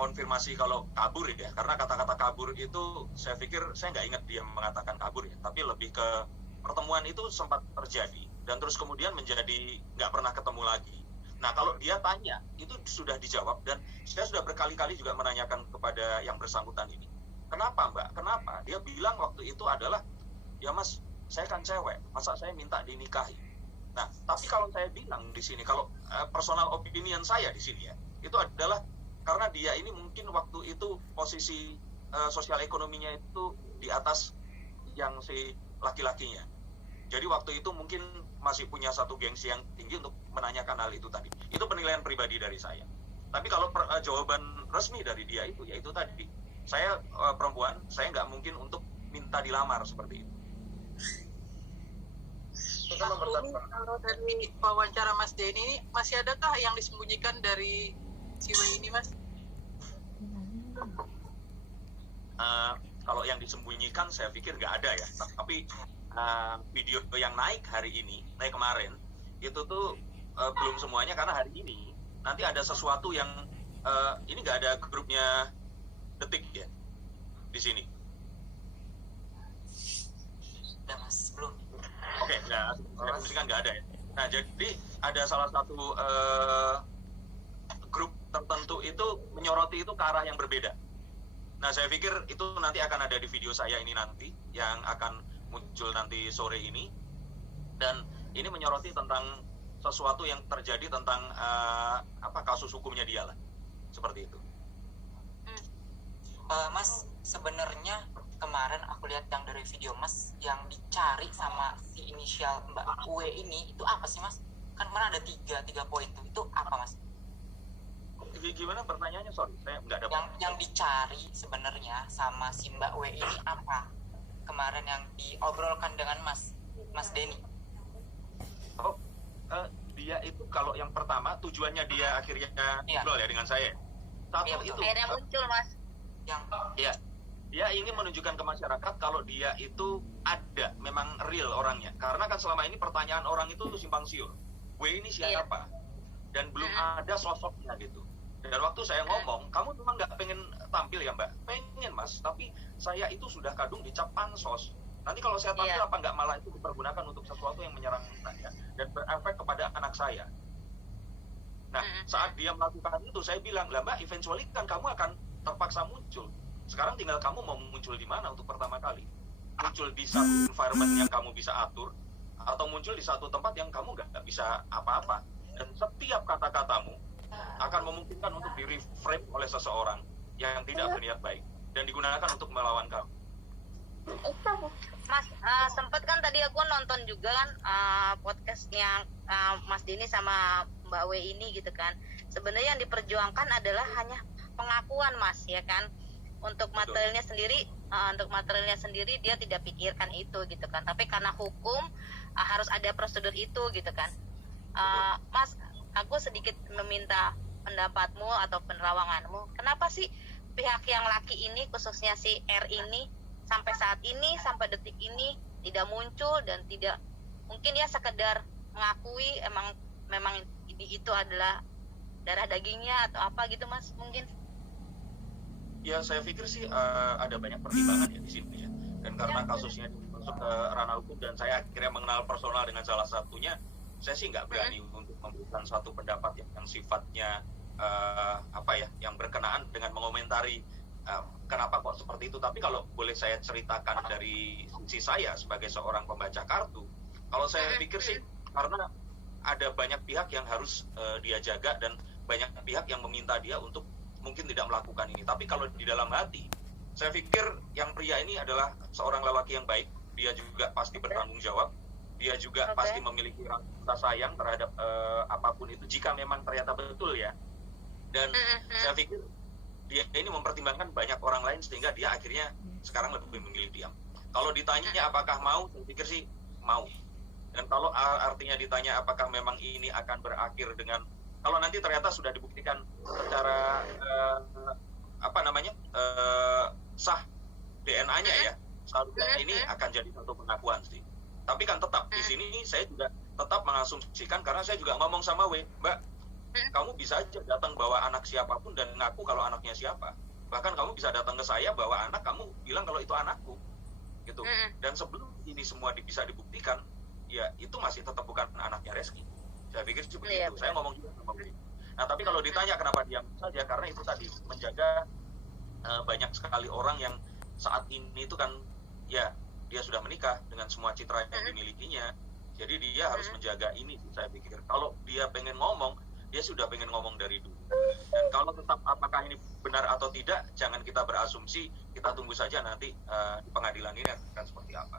konfirmasi kalau kabur ya, karena kata-kata kabur itu saya pikir saya nggak ingat dia mengatakan kabur ya, tapi lebih ke pertemuan itu sempat terjadi dan terus kemudian menjadi nggak pernah ketemu lagi. Nah kalau dia tanya itu sudah dijawab dan saya sudah berkali-kali juga menanyakan kepada yang bersangkutan ini, kenapa Mbak? Kenapa? Dia bilang waktu itu adalah ya Mas, saya kan cewek, masa saya minta dinikahi. Nah tapi kalau saya bilang di sini, kalau personal opinion saya di sini ya, itu adalah karena dia ini mungkin waktu itu posisi sosial ekonominya itu di atas yang si laki-lakinya. Jadi waktu itu mungkin masih punya satu gengsi yang tinggi untuk menanyakan hal itu tadi. Itu penilaian pribadi dari saya. Tapi kalau jawaban resmi dari dia itu, ya itu tadi. Saya perempuan, saya nggak mungkin untuk minta dilamar seperti itu. Kalau dari wawancara Mas Denny, masih adakah yang disembunyikan dari si W ini, Mas? Kalau yang disembunyikan saya pikir nggak ada ya. Tapi video yang naik kemarin itu tuh belum semuanya, karena hari ini nanti ada sesuatu yang ini nggak ada grupnya Detik ya di sini. Udah Mas, belum. Oke, nah saya fungsikan nggak ada ya. Nah jadi ada salah satu grup tertentu itu menyoroti itu ke arah yang berbeda. Nah saya pikir itu nanti akan ada di video saya ini nanti yang akan muncul nanti sore ini, dan ini menyoroti tentang sesuatu yang terjadi tentang kasus hukumnya dia lah, seperti itu. Mas, sebenarnya kemarin aku lihat yang dari video Mas yang dicari sama si inisial Mbak W ini itu apa sih Mas? Kan kemarin ada tiga poin tuh, itu apa Mas? Gimana pertanyaannya? Sorry, saya nggak dapat. Yang dicari sebenarnya sama si Mbak W ini apa? Kemarin yang diobrolkan dengan Mas Denny. Oh, dia itu kalau yang pertama tujuannya dia akhirnya ngobrol ya dengan saya. Satu itu. Akhirnya muncul Mas. Ya, dia ingin menunjukkan ke masyarakat kalau dia itu ada, memang real orangnya. Karena kan selama ini pertanyaan orang itu simpang siur. W ini siapa? Dan belum ada sosoknya gitu. Dan waktu saya ngomong, kamu memang nggak pengen tampil ya Mbak? Pengen Mas, tapi saya itu sudah kadung dicap pansos. Nanti kalau saya tampil apa nggak malah itu dipergunakan untuk sesuatu yang menyerang saya dan berefek kepada anak saya. Nah, saat dia melakukan itu, saya bilang, lah Mbak, eventually kan kamu akan terpaksa muncul. Sekarang tinggal kamu mau muncul di mana untuk pertama kali. Muncul di satu environment yang kamu bisa atur, atau muncul di satu tempat yang kamu nggak bisa apa-apa. Dan setiap kata-katamu akan memungkinkan untuk di-reframe oleh seseorang yang tidak berniat baik dan digunakan untuk melawan kamu. Mas, sempet kan tadi aku nonton juga kan podcastnya Mas Denny sama Mbak W ini gitu kan. Sebenarnya yang diperjuangkan adalah hanya pengakuan Mas, ya kan. Untuk materialnya sendiri, dia tidak pikirkan itu gitu kan. Tapi karena hukum harus ada prosedur itu gitu kan. Mas, aku sedikit meminta pendapatmu atau penerawanganmu. Kenapa sih pihak yang laki ini, khususnya si R ini, sampai saat ini, sampai detik ini tidak muncul dan tidak, mungkin ya sekedar mengakui memang itu adalah darah dagingnya atau apa gitu Mas, mungkin? Ya saya pikir sih ada banyak pertimbangan ya di sini ya. Dan karena kasusnya masuk ke ranah hukum dan saya akhirnya mengenal personal dengan salah satunya, saya sih nggak berani untuk memberikan suatu pendapat yang sifatnya yang berkenaan dengan mengomentari kenapa kok seperti itu. Tapi kalau boleh saya ceritakan dari sisi saya sebagai seorang pembaca kartu, kalau saya pikir sih karena ada banyak pihak yang harus dia jaga dan banyak pihak yang meminta dia untuk mungkin tidak melakukan ini. Tapi kalau di dalam hati, saya pikir yang pria ini adalah seorang lelaki yang baik. Dia juga pasti bertanggung jawab. Dia juga pasti memiliki rasa sayang terhadap apapun itu, jika memang ternyata betul ya. Dan saya pikir dia ini mempertimbangkan banyak orang lain sehingga dia akhirnya sekarang lebih memilih diam. Kalau ditanya apakah mau, saya pikir sih mau. Dan kalau artinya ditanya apakah memang ini akan berakhir dengan, kalau nanti ternyata sudah dibuktikan secara sah DNA-nya ya, seharusnya ini akan jadi satu pengakuan sih. Tapi kan tetap di sini saya juga tetap mengasumsikan, karena saya juga ngomong sama W, Mbak, kamu bisa aja datang bawa anak siapapun dan ngaku kalau anaknya siapa. Bahkan kamu bisa datang ke saya bawa anak, kamu bilang kalau itu anakku, gitu. Dan sebelum ini semua bisa dibuktikan, ya itu masih tetap bukan anaknya Reski. Saya pikir seperti itu. Saya ngomong juga sama beliau. Nah, tapi kalau ditanya kenapa diam saja, karena itu tadi menjaga banyak sekali orang yang saat ini itu kan, ya dia sudah menikah dengan semua citra yang dimilikinya. Jadi dia harus menjaga ini, saya pikir. Kalau dia pengen ngomong, dia sudah pengen ngomong dari dulu. Dan kalau tetap apakah ini benar atau tidak, jangan kita berasumsi, kita tunggu saja nanti di pengadilan ini akan seperti apa.